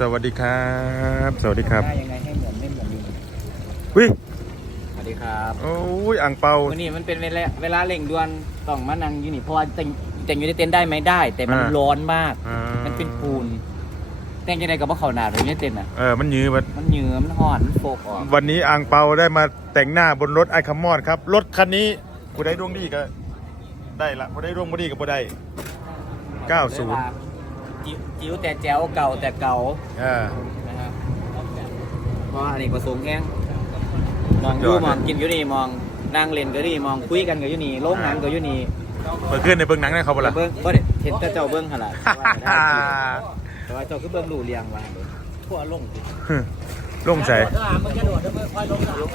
สวัสดีครับ สวัสดีครับได้ยังไงให้เหมือนไม่เหมือนลิงวิสวัสดีครับโอ้ยอ่างเปาวันนี้มันเป็นเวลาเวลาเร่งด่วนต้องมานั่งอยู่นี่เพราะว่าแต่งแต่งอยู่ในเต็นท์ได้ไหมได้ แต่มันอ่าร้อนมากอ่ามันเป็นปูนแต่งยังไงกับว่าเขาหนาเลยในเต็นท์อะเออมันยื้อมันมันเหนือมันห่อนมันโฟกออกวันนี้อ่างเปาได้มาแต่งหน้าบนรถไอคัมมอดครับรถคันนี้ผู้ได้ดวงดีก็ได้ละผู้ได้ดวงบ่ดีก็บ่ได้90 จิ๋วจิ๋วแต่แจ๋วเก่าแต่เก่าอ่านะครับเพราะว่าอันนี้ประสงค์แห้งมองดูยอดมองกินอยู่นี่มองนั่งเล่นก็นี่มองคุยกันก็อยู่นี่โล่งหนังก็อยู่นี่เปิดขึ้นในเบิ่งหนังได้เขาบ่ล่ะเบิ้งก็เห็นแต่เจ้าเบิ้งขนาดแต่ว่าเจ้าคือเบิ้งหลูเรียงว่าทั่วลงลงใส่มันกระโดดแล้วมันค่อยลงลง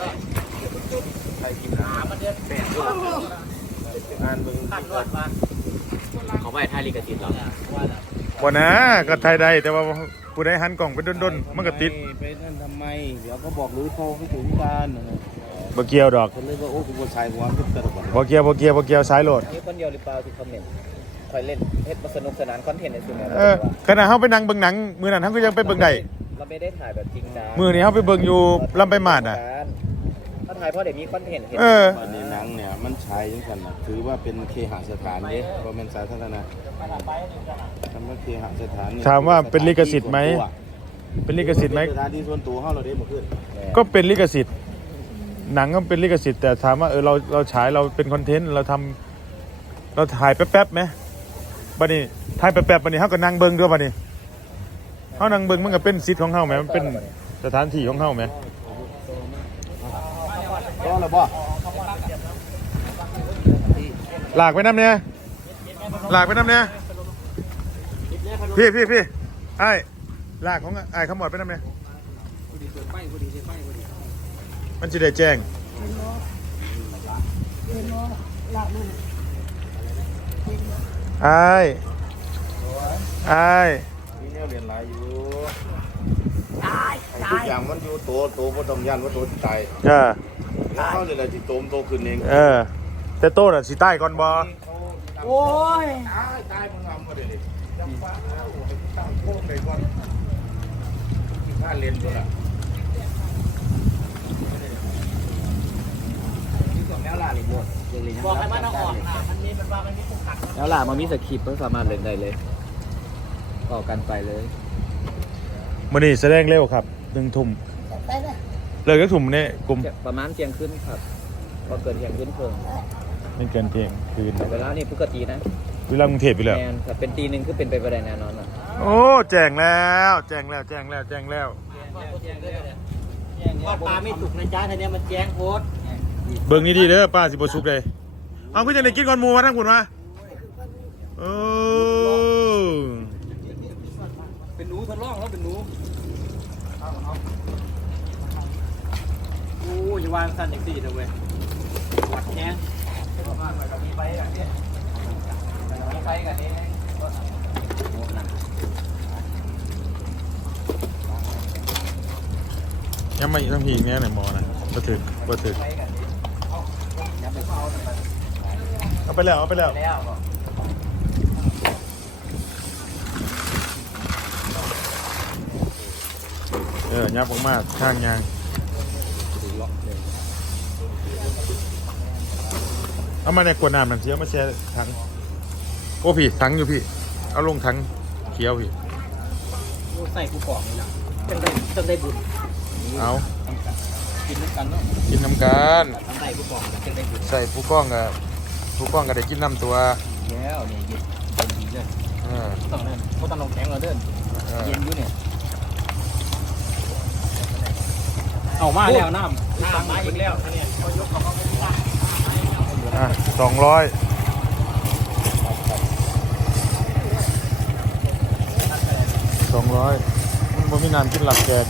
ใครกินขามันเดือนแปดด้วยงานมึงขันรถมาเขาไปท่าลิกติดหรอ บ่นะก็ไทยได้แต่ว่าผู้ใดหันกล่องไปด้นๆมันก็ติดไปนั่นทำไม เดี๋ยวก็บอกรู้โทรให้ถึงการนะบ่เกี่ยวดอกคนเลยว่าโอ้คุณผู้ชายหัวขึ้นตลอดบ่เกี่ยวบ่เกี่ยวบ่เกี่ยวสายโหลดนี่คนเดียวหรือเปล่าที่คอมเมนต์คอยเล่นเฮ็ดมาสนุกสนานคอนเทนต์ในสิ่งนั้นเออขณะเฮาไปนั่งเบิ่งหนัง มื้อนั้นเฮาก็ยังไปเบิ่งได้เราไม่ได้ถ่ายแบบจริงจังมื้อนี้เฮาไปเบิ่งอยู่ลำไปมาดน่ะ ถ้าถ่ายเพราะเดี๋ยวมีคอนเทนต์เออวันนี้หนังเนี่ยมันใช้ยังกันนะถือว่าเป็นเคหสถานเนี่ยเพราะเป็นสาธารณะคำว่าเคหสถานเนี่ยถามว่าเป็นลิขสิทธิ์ไหม เป็นลิขสิทธิ์ไหมสถานที่ส่วนตัวเขาเราได้มาขึ้นก็เป็นลิขสิทธิ์ หนังก็เป็นลิขสิทธิ์แต่ถามว่าเออเราเราฉายเราเป็นคอนเทนต์เราทำเราถ่ายแป๊บๆไหมบัดนี้ถ่ายแป๊บๆบัดนี้เฮาก็นั่งเบิ่งด้วยบัดนี้เฮานั่งเบิ่งมันก็เป็นสิทธิ์ของเฮาไหมมันเป็นสถานที่ของเฮาไหม ก็แล้วบ่หลากไปน้ำเนี่ยหลากไปน้ำเนี่ยพี่พี่พี่ไอ้หลากของไอ้ขมอดไปน้ำเนี่ยมันจะได้แจ้งไอ้ไอ้มีแนวเรียนหลายอยู่ตายทุกอย่างมันอยู่โตโตบ่ต้องยันว่าโตที่ตายเอ อแล้วเขาเลยแหละที่โตมโตขึ้นเองเออ แต่โต้น่ะสิใต้ก่อนบอโอ้ยตายตายมึงทำก็ได้ดิจำฟ้าเอาให้ตั้งโค้งไปก่อนถ้าเรียนตัวละแล้วล่ะหรือบทบอกให้มันเอาออกนะมันมีมันว่ามันมีผูกขัดแล้วล่ะมันมีสคริปต์ก็สามารถเล่นได้เลยต่อกันไปเลยมื่อนี้แสดงเร็วครับหนึ่งทุ่ม เลิกก็ทุ่มเนี่ยกลุ่มประมาณเที่ยงคืนครับพอเกิดเที่ยงคืนเพิ่งไม่เกินเที่ยงคืนเวลานี่ปกตินะเวลากรุงเทพไปแล้วแมนถ้าเป็นตีหนึ่งคือเป็นไปไม่ได้แน่นอนอะโอ้แจ้งแล้วแจ้งแล้วแจ้งแล้วแจ้งแล้วว่าปลาไม่สุกนะจ๊ะทีนี้มันแจ้งโพสเบิ่งนี่ดีเด้อป้าสิบ่สุกเลยเอาคือจังได๋กินก่อนหมู่มาทั้งคุณมาโอ้เป็นหนูทดลองแล้วเป็นหนู โอ้ยยวางสั้นอย่างสี่เลยเว้ยวัดแง้มีไปกันเนี่ยมีไปกันนี่ยังมาอีกทั้งพีแม่ไหนหมอนะบ่ถึกบ่ถึกเอาไปแล้วเอาไปแล้วแล้วเออยับออกมาข้างยาง เอามาในกวดน้ำนั่นสิเอามาแช่ถัง โอ้พี่ถังอยู่พี่ เอาลงถังเขียวพี่ใส่กูกล่องนี่นะจังได้จังได้บุญเอากินด้วยกันเนาะกินน้ำกันทำใส่กูกล่องจังได้บุญใส่ผู้กล้องกับผู้กล้องก็ได้กินน้ำตัวแล้วเนี่ยเย็นเย็นดีเลยเออต้องนั่นเขาต้องลงแข็งเราเดินเออเย็นอยู่เนี่ยเอามาแล้วน้ำน้ำมาอีกแล้วเนี่ยเขายกเขาไม่ได้ อะสองร้อยสองร้อยมันบ่มีน้ำกินหลับแกก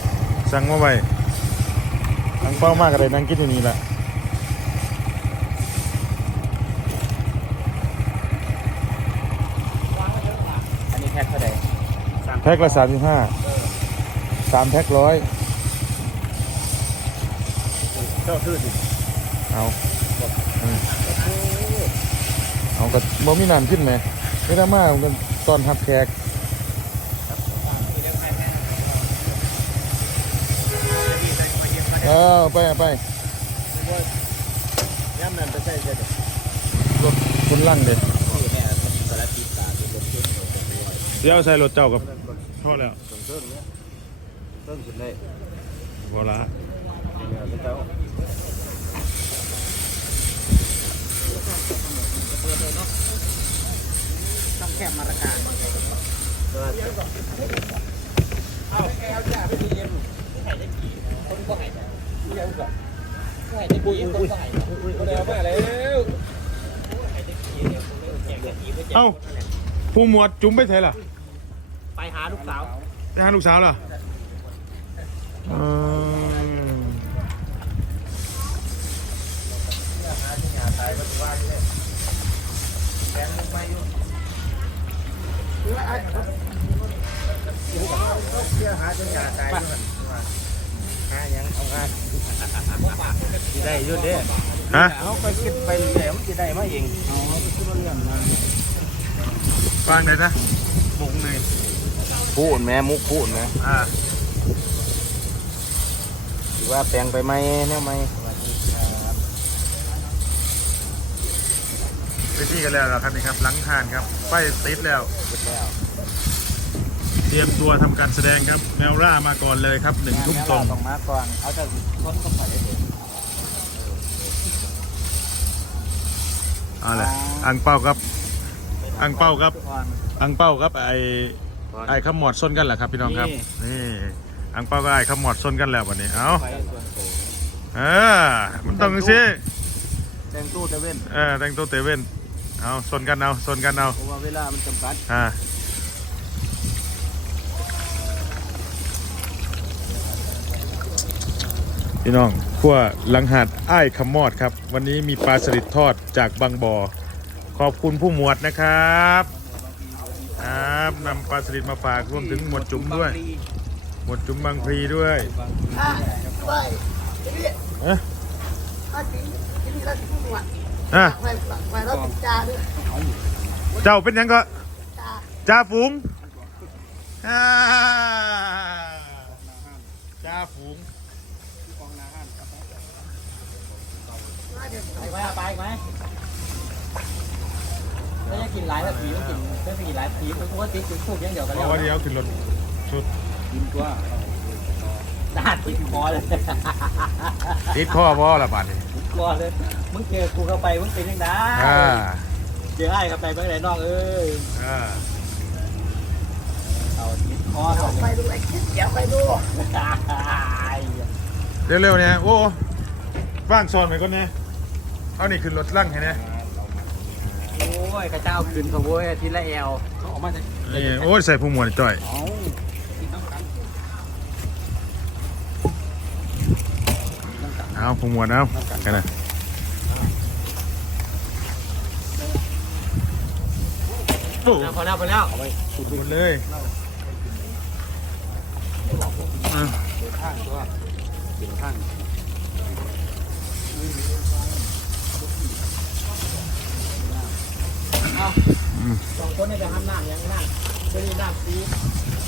สั่งมาไว้ทั้งเป้ามากอะไรนั่งกินอยู่นี่แหละอันนี้แพ็คเท่าไหร่แพ็คละสามสิบห้าสามแพ็คร้อยเจ้าทื่อสิเอาอืม เอาก็บ่มีน้ำขึ้นไหมไม่ได้มากมันตอนหับแขกเออไปไปย่ำนันไปใส่รถคุณลั่งเด็ดเดี๋ยวใส่รถเจ้ากับทอดแล้วเติ้นี้เติ้งสุดเลยบอละ ต้องแคบมาตรการเอาแก้วจ้าไปดีเย็นให้ได้กี่คนก็ให้เดี๋ยวก่อนให้ได้กี่คนก็ให้ก็แล้วมาแล้วให้ได้กี่เดี๋ยวคนเลยแจกได้กี่ไปแจกเอ้าผู้หมวดจุ๋มไปไหนล่ะ ไปหาลูกสาวไปหาลูกสาวเหรอเออ เพื่อหาจนยาตายด้วยหายังเอางานสิได้อยุ่เด้ฮะเขาไปคิดไปเรื่อยๆมันจะได้มาเองอ๋อคิดว่าเรื่องมาฟังไหนอยนะมุกหนึ่งพูดแม่มุกพูดแม่อ่าถือว่าแปลงไปไหมแน่ไหม ไปที่กันแล้วครับนี่ครับหลังทานครับไฟติดแล้วเสร็จแล้ว เตรียมตัวทำการแสดงครับแมวร่ามาก่อนเลยครับหนึ่งทุ่มตรง ต้องมาก่อนเขาจะค้นก็ไปได้เอะไรอังเป้าครับ อังเป้าครับอังเป้าครับไอไอขมวดส้นกันแหละครับพี่น้องครับนี่อังเป้าก็ไอขมวดส้นกันแล้ววันนี้ เอาไปส่วนโตเออมันต้องสิแต่งตู้จะเว้นเออแต่งตัวเตเว่น เอาส้นกันเอาส้นกันเอาเพราะว่าเวลามันจำกัดอ่าพี่น้องขั้วหลังหาดอ้ายขมอดครับ วันนี้มีปลาสลิดทอดจากบางบ่อ ขอบคุณผู้หมวดนะครับครับนำปลาสลิดมาฝากรวมถึงหมวดจุ๋มด้วย หมวดจุ๋มบางพลีด้วยเอ๊ะ อะเจ้าเป็นหยังก็จ่าฝูงอ่าจ่าฝูง ไปไหมไปไหมถ้าจะกินหลายแบบผีก็กินถ้าจะกินหลายผีมันก็ติดจุดทูบอย่างเดียวกันเพแล้วราะว่าเดี๋ยวขึ้นรถชุดกินตัว ด่าติดคอเลยติดข้อบ่ละบาดนี้ติดคอเลย มึงเจอกูเข้าไปมึงเป็นยังไงอ่าเจอไอ้เข้าไปเมื่อไหร่น้องเอ้ยอ่าเอาติดคอเอาไปดูไอ้คิดเดี๋ยวไปดูเร็วๆเนี่ยโอ้ว่างซอนไปก่อนเนี่ยเอานี่ขึ้นรถลั่งให้เนี่ยโอ้ยข้าเจ้าคืนเขาโว้ยอาทีละแอลเขาออกมาจากนี่โอ้ยใส่ผู้หมวดจ่อย เอากินน้ำกัน เอาผู้หมวดเอากันนะโอ้พอแล้วพอแล้วสุดหมดเลยอะข้างตัวกินข้างสองคนนี่จะทำน้ำยังน้ำจะมีน้ำซี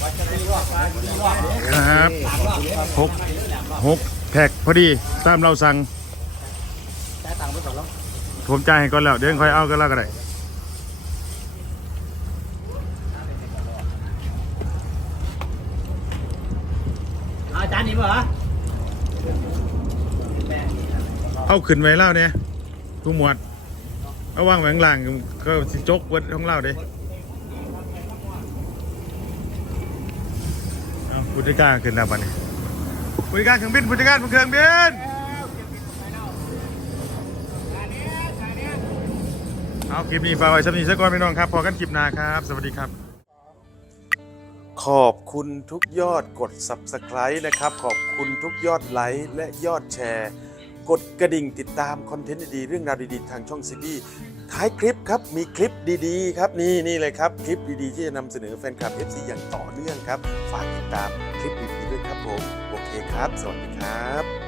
วัดจะมีรอบวัดมีรอบเด้ครับสามรอบเด้หกหก แพ็กพอดีตามเราสั่งใช้ตังค์ไปก่อนแล้วผมจ่ายให้ก่อนแล้ว เดี๋ยวค่อยเอากันแล้วก็ได้เอาจานนี้เหรอเอาขึ้นไว้แล้วเนี่ยผู้หมวด เอาว่างไว้ข้างล่างก็สิจกไว้ของเราเด้เอาผู้จัดการขึ้นแล้วปะเนี่ย ผู้จัดการเครื่องบินผู้จัดการเครื่องบินเอาคลิปนี้ฝากไว้สำหรับนี้สักก่อนพี่น้องครับพอกันคลิปหน้าครับ สวัสดีครับ ขอบคุณทุกยอดกด Subscribe นะครับ ขอบคุณทุกยอดไลค์และยอดแชร์ กดกระดิ่งติดตามคอนเทนต์ดีๆเรื่องราวดีๆ ทางช่องซีบีท้ายคลิปครับมีคลิปดีๆ ครับนี่นี่เลยครับ คลิปดีๆ ที่จะนำเสนอแฟนคลับ FC อย่างต่อเนื่องครับ ฝากติดตามคลิปดีๆด้วยครับผม ครับ สวัสดีครับ